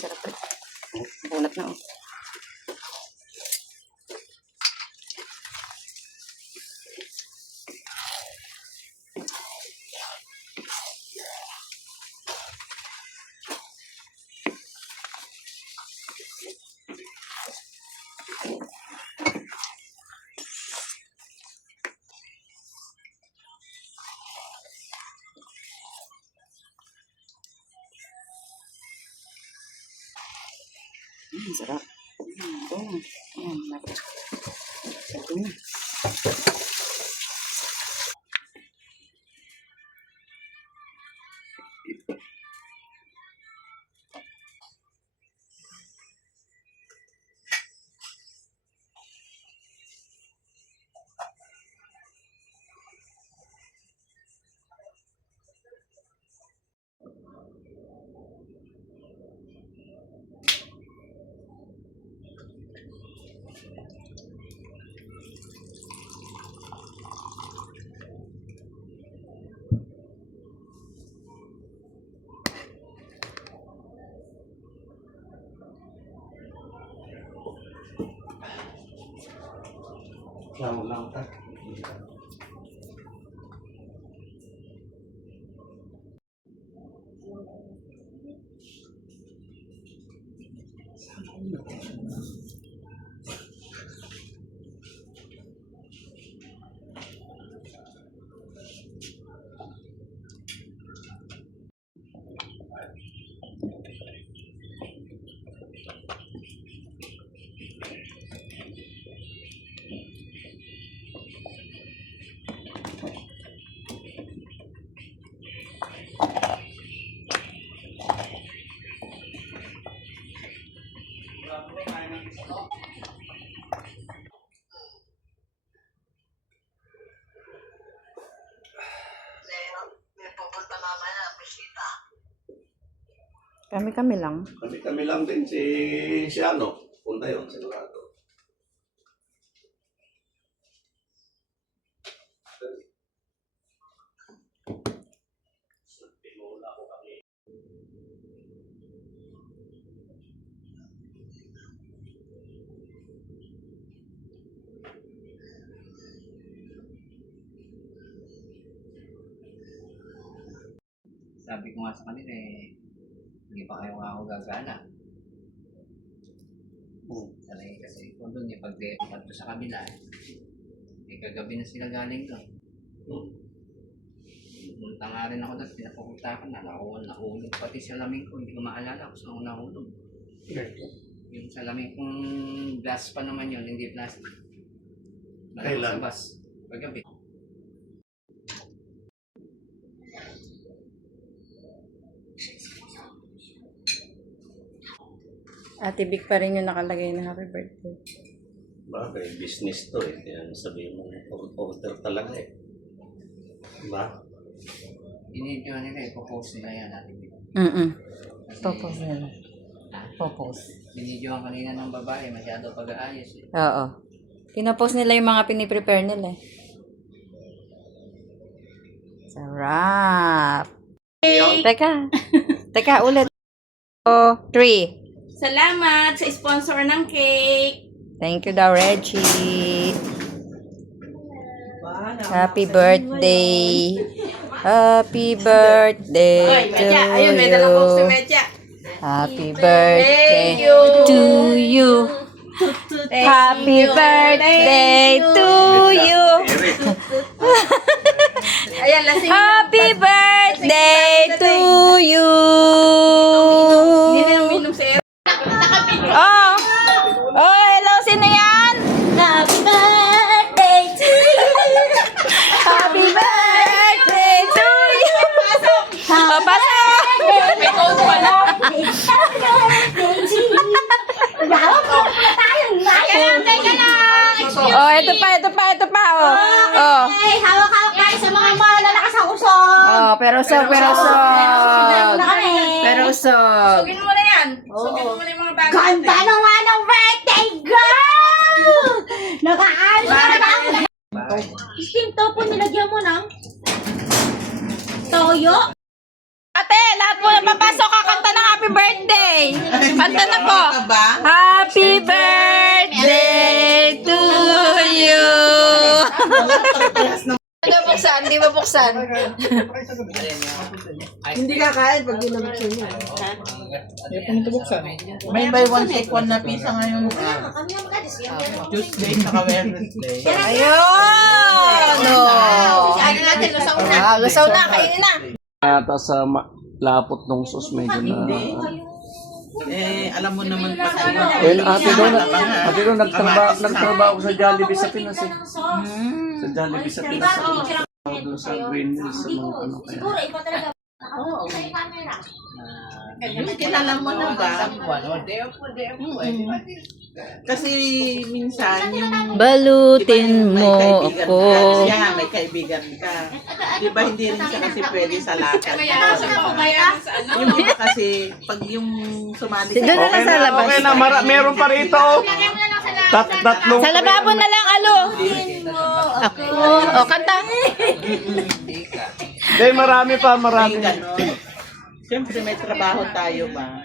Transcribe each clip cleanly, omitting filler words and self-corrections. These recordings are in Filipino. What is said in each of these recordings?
Sarap rin. Bunat na. Sarap. Sarap na. Lang ka. Kami-kami lang. Kami lang din si ano. Punta yun, sigurado. Sabi ko nga sa kanila hindi pa kayo nga ako gagana. Sanay kasi kung doon yung pag-debat sa kabila kagabi na sila galing doon. Punta nga rin ako doon, pinapupunta ko na nahulog pati sa laming ko, hindi ko maalala kung saan ako nahulog. Yung sa laming kong glass pa naman yun, hindi plastic. Kailan? Sa bus, paggabi. Ate Vic pa rin yung nakalagay na happy birthday. Bagay, business to eh. Yan sabihin mo, order talaga eh. Diba? Binidyo nila, ipopost nila yan natin. Popost nila. Popost. Binidyo ang kanina ng babae, masyado pag-aayos eh. Oo. Pinopost nila yung mga piniprepare nila eh. Sarap. Teka, ulit. 3. Salamat sa sponsor ng cake. Thank you daw, Reggie. Happy birthday. Happy birthday to Ayun, may dala ko si you. Mecha. Happy birthday to you. Happy birthday to you. Ayan, lasing. Happy birthday to you. Hindi na uminom si Eric. Oh, oh, Oh, ito pa. Oh. Oh. Ay, hawak-hawak tayo sa mga malalakas ang usok. Oh, pero usog. Sugin mo na yan. Sugin mo na yung mga bagay. Ganda naman ang birthday girl! Nakaalis ka na ba? Steam topo nilagyan mo ng toyo. Ate, lahat po na papasok kakanta ng happy birthday. Kanta na po. Happy birthday to you. Di ba buksan? Hindi kakain pag ginabuksan niya. May buy one take one na pizza ngayon. Tuesday saka Wednesday. Ayun! No. Lusaw na, kainin na. Ata sa lapot ng sos medyo na... Alam mo naman pa sa iyo. Ate doon, nagtrabaho ko sa Jollibee sa Pinas eh. Sa Jollibee sa Pinas. Doon sa Green Hills sa mga ano kaya. Siguro, iba talaga. Oo. Kilala mo na ba? Kasi minsan yung... Balutin mo ako. May kaibigan ka. Di ba hindi rin siya kasi pwede sa lakad. Yung iba kasi, pag yung sumali Doon na lang sa labas. Okay na, meron pa rito. Tatlong. Sa lababo na lang, alo. Ako. O, kanta. Hindi, marami pa, marami. ganon. Siyempre may trabaho tayo ba?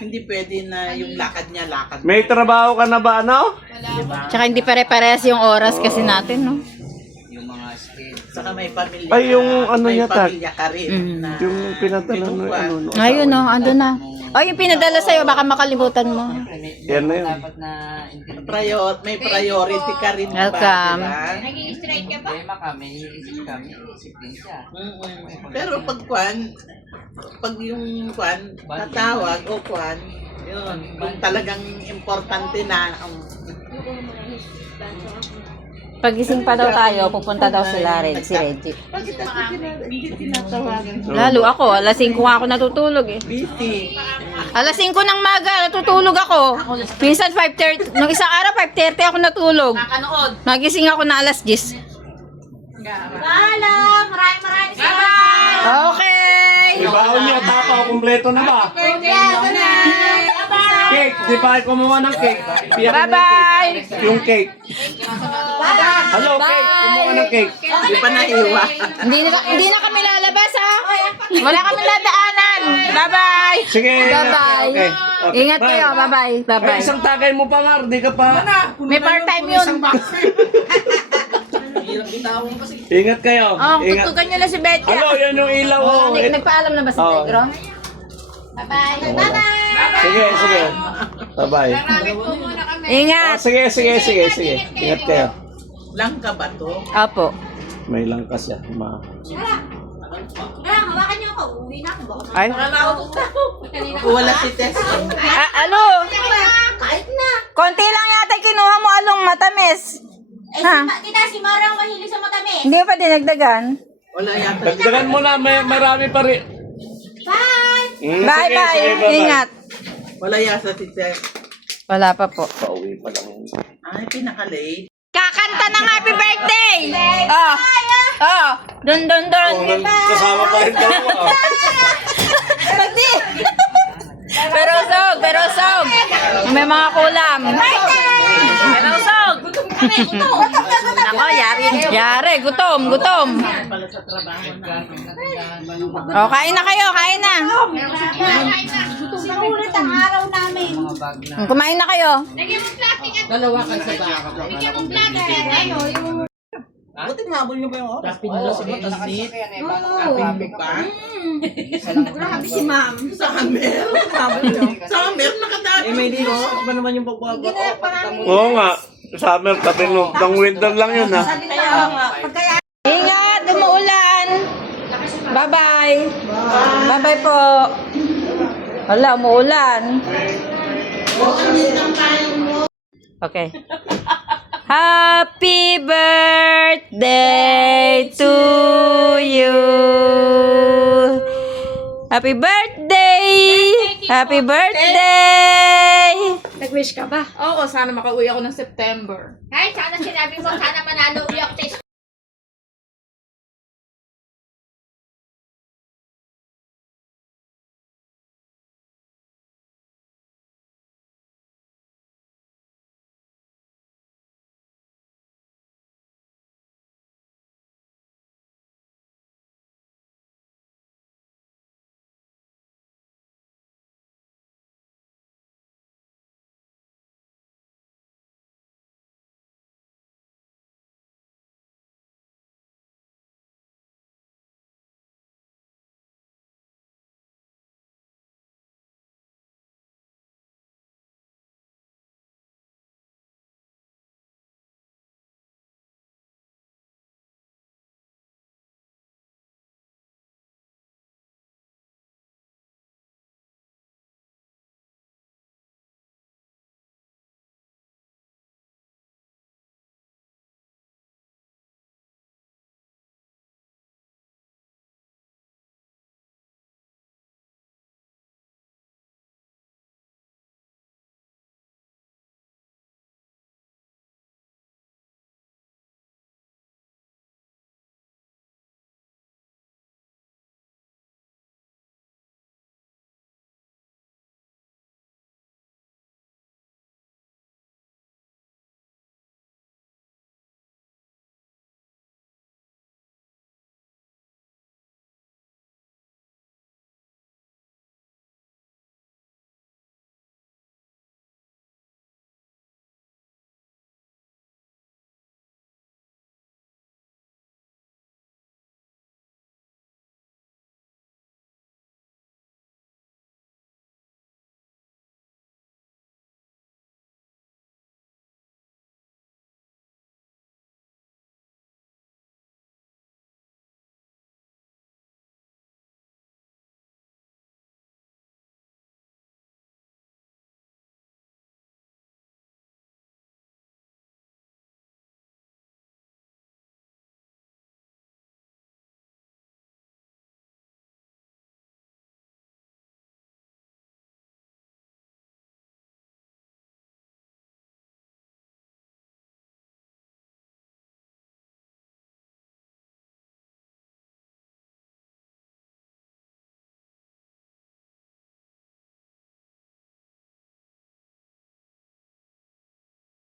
Hindi pwede na yung lakad niya lakad. May trabaho ka na ba, ano? Tsaka hindi pare-parehas yung oras kasi natin, no? Yung mga skill. Saka may pamilya. Ay, yung ano may yata. pamilya ka rin. Mm. Na, Yung pinadala no, ano, no. Ayun, no? Ando na. O, yung pinadala sa'yo, baka makalimutan mo. Yan na yun. Dapat na may priority ka rin Welcome. ba? Diba? Nag-i-strike ka ba? problema kami, isip kami, isip din siya. Pero pag yung kwan, tatawag o kwan, yun, kung talagang importante na ang Pagising pa daw tayo, pupunta daw sila rin, si Reggie. bakit ako hindi tinatawagan? Lalo ako, alas 5 nga ako natutulog eh. Busy. Alas 5 ng maga, natutulog ako. Minsan 5:30, nung isang araw 5:30 ako natulog. Nagising ako na alas 10. Paalam! Maraming salamat! Okay! Ibaon niya, tapa o kumpleto na ba? Cake, di pa ako kumuha ng cake. Bye-bye! Yung cake. Hello, cake. Kumuha ng cake. Di pa naiwa. Hindi na kami lalabas ha. Wala kami dadaanan. Bye-bye! Sige. Bye-bye! Okay. Ingat kayo, bye-bye. Ay, Bye-bye. isang tagay mo pa nga, di ka pa. May part-time yun. Ingat kayo. Oh, Ingat. tutugan nyo na si Betty. Hello, yan yung ilaw. Oh. Nagpaalam na ba si Oh. Pedro? Bye-bye! Bye-bye! Sige, sige. Bye-bye. Ingat! Sige. Ingat kayo. Langka ba to? Apo. May langkas yan. Hawakan niyo ako. Uwi na ako. Ay. Wala si Tess. Alo! Kahit na. Konti lang yata kinuha mo along matamis. Ha? Si Marang mahilig sa matamis. Hindi pa dinagdagan. Wala yata. Dagdagan mo na, marami pa rin. Bye! Bye-bye. Ingat. Wala yata si Tess. Wala pa po. Pauwi pa lang. Ay, pinaka-late. Kakanta ng happy birthday! Oh! Oh! Dun! Kasama pa rin dalawa. Pagdi! Pero usog! May mga kulam. Pero usog! Ako, yari, gutom. Pala sa trabaho na. Oh, kain na kayo, kain na. Sinulit ang araw namin. Mga bag na. Kumain na kayo. Dalawa kayo sa baka. Buti mabol niyo ba yung oras? Pinula si Matasit. Kapit pa. Grabe si ma'am. Summer. Summer, nakadati. May dito. Ano naman yung pagbago? Oo nga. Summer, tabi ng winter lang yun ha. Ingat, umuulan. Bye-bye. Bye-bye po. Wala, umuulan. Okay. Happy birthday to you. Happy birthday! Happy birthday! Nag-wish ka ba? Oo, sana makauwi ako ng September. Ay, sana sinabi mo, sana manalo ulit ako sa